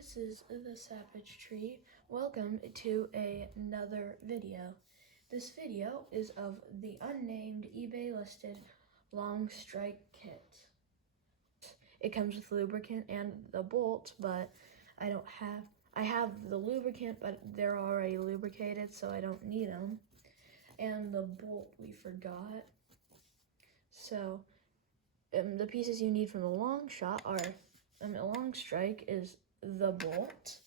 This is the Savage Tree. Welcome to another video. This video is of the unnamed eBay listed long strike kit. It comes with lubricant and the bolt, but I have the lubricant, but they're already lubricated, so I don't need them. And the bolt we forgot. So the pieces you need from the long shot are, a long strike is the bolt,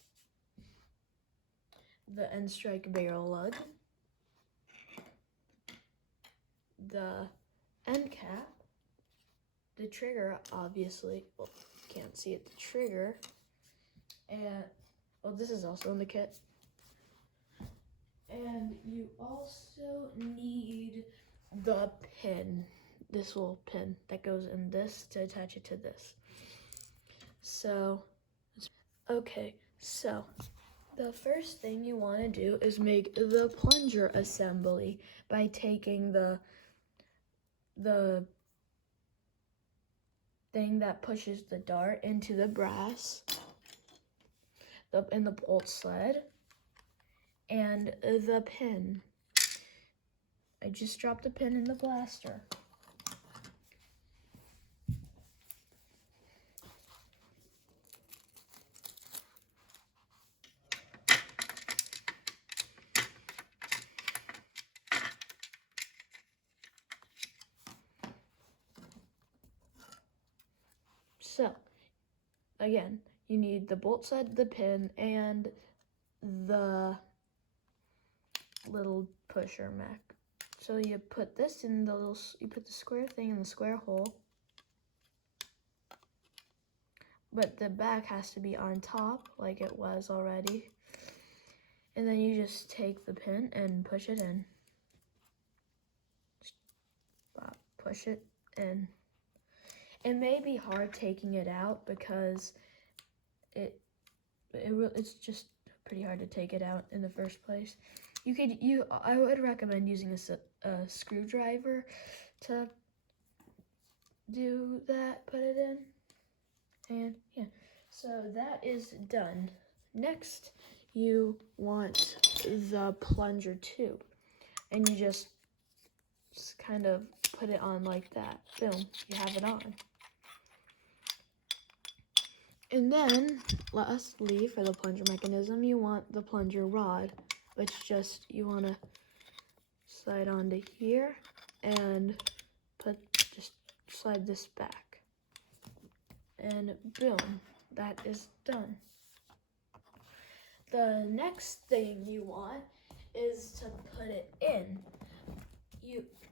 the end strike barrel lug, the end cap, the trigger, obviously, well, can't see it, the trigger, and, well, this is also in the kit. And you also need the pin, this little pin that goes in this to attach it to this. So, okay, so the first thing you want to do is make the plunger assembly by taking the thing that pushes the dart into the brass in the bolt sled and the pin. I just dropped the pin in the blaster. So, again, you need the bolt sled, the pin, and the little pusher mech. So you put this in you put the square thing in the square hole, but the back has to be on top like it was already. And then you just take the pin and push it in. Push it in. It may be hard taking it out because it's just pretty hard to take it out in the first place. I would recommend using a screwdriver to do that, put it in. And yeah, so that is done. Next, you want the plunger tube, and you just kind of put it on like that. Boom, you have it on. And then, lastly, for the plunger mechanism, you want the plunger rod, which you want to slide onto here and just slide this back. And boom, that is done. The next thing you want is to put it in.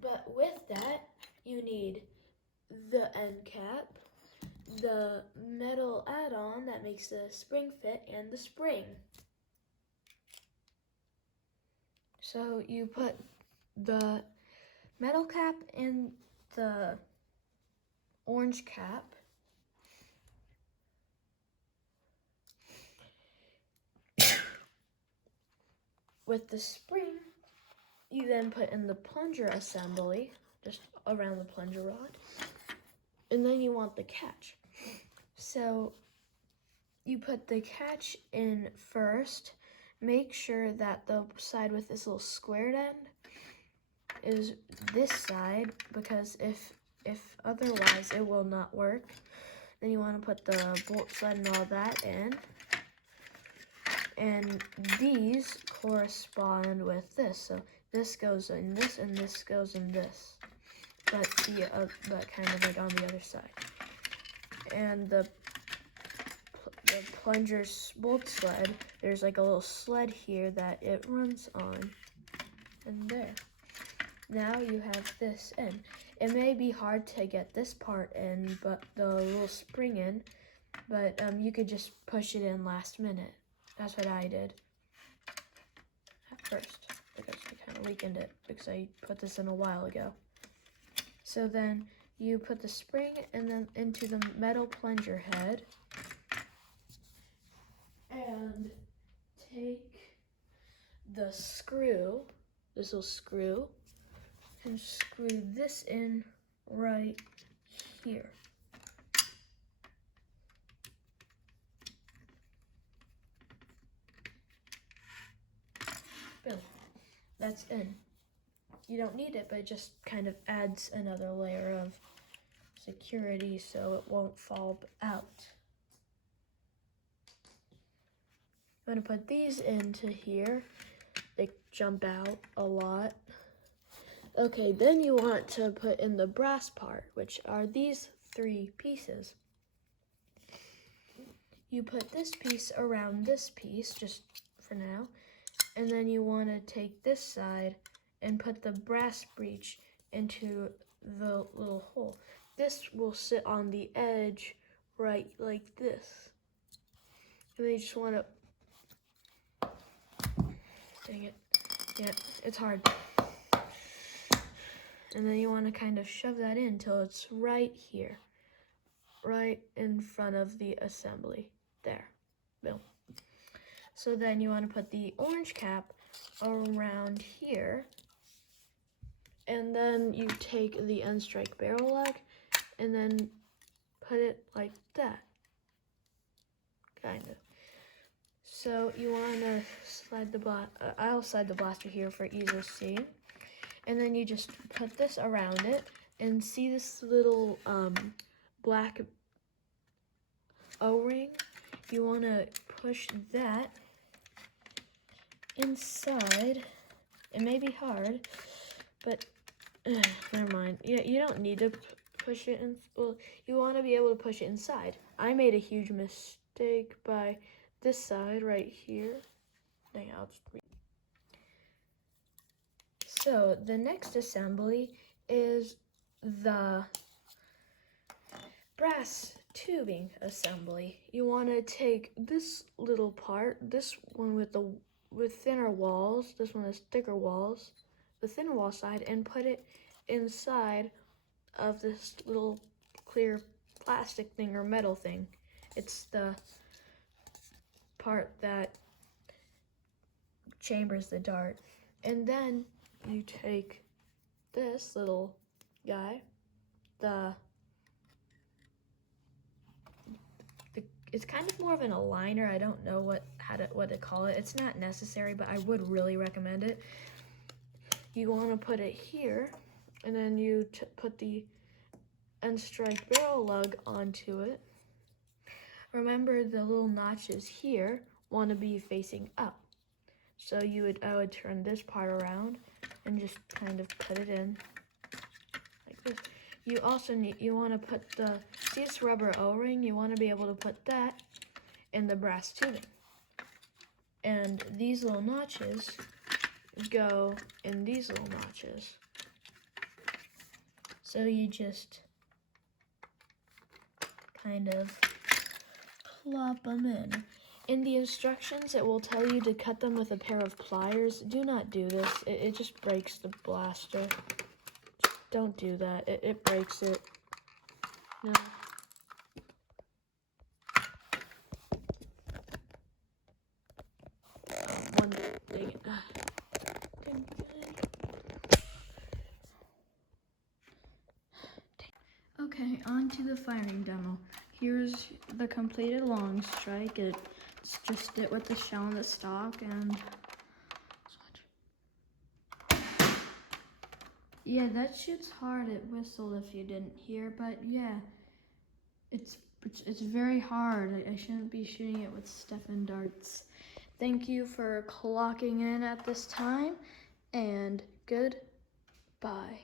But with that, you need the end cap, the metal add-on that makes the spring fit, and the spring. So you put the metal cap in the orange cap. With the spring, you then put in the plunger assembly, just around the plunger rod. And then you want the catch. So you put the catch in first. Make sure that the side with this little squared end is this side, because if otherwise it will not work. Then you want to put the bolt sled and all that in. And these correspond with this. So this goes in this and this goes in this. But kind of like on the other side. And the plunger's bolt sled, there's like a little sled here that it runs on. And there. Now you have this in. It may be hard to get this part in, but the little spring in, but you could just push it in last minute. That's what I did at first, because I kind of weakened it because I put this in a while ago. So then you put the spring and then into the metal plunger head and take the screw, this little screw, and screw this in right here. that's in. You don't need it, but it just kind of adds another layer of security so it won't fall out. I'm gonna put these into here. They jump out a lot. Okay, then you want to put in the brass part, which are these 3 pieces. You put this piece around this piece, just for now, and then you want to take this side and put the brass breech into the little hole. This will sit on the edge right like this. And then you just want to, dang it, yeah, it's hard. And then you want to kind of shove that in until it's right here, right in front of the assembly. There, boom. So then you want to put the orange cap around here, and then you take the end strike barrel lug and then put it like that, kind of. So you want to slide the I'll slide the blaster here for ease of seeing. And then you just put this around it, and see this little black O-ring? You want to push that inside. It may be hard, but never mind. Yeah, you don't need to push it in. Well, you want to be able to push it inside. I made a huge mistake by this side right here. Dang it, I'll just read. So the next assembly is the brass tubing assembly. You want to take this little part, this one with thinner walls, this one has thicker walls, the thinner wall side, and put it inside of this little clear plastic thing or metal thing. It's the part that chambers the dart. And then you take this little guy, it's kind of more of an aligner. I don't know what to call it. It's not necessary, but I would really recommend it. You want to put it here, and then you put the end strike barrel lug onto it. Remember, the little notches here want to be facing up. So I would turn this part around and just kind of put it in like this. You also you want to put see this rubber O-ring? You want to be able to put that in the brass tubing. And these little notches go in these little notches. So you just kind of plop them in. In the instructions, it will tell you to cut them with a pair of pliers. Do not do this. It just breaks the blaster. Don't do that. It breaks it. No. One thing. Okay, on to the firing demo. Here's the completed long strike. It's just it with the shell and the stock, and yeah, that shoots hard. It whistled if you didn't hear, but yeah, it's very hard. I shouldn't be shooting it with Stefan darts. Thank you for clocking in at this time, and goodbye.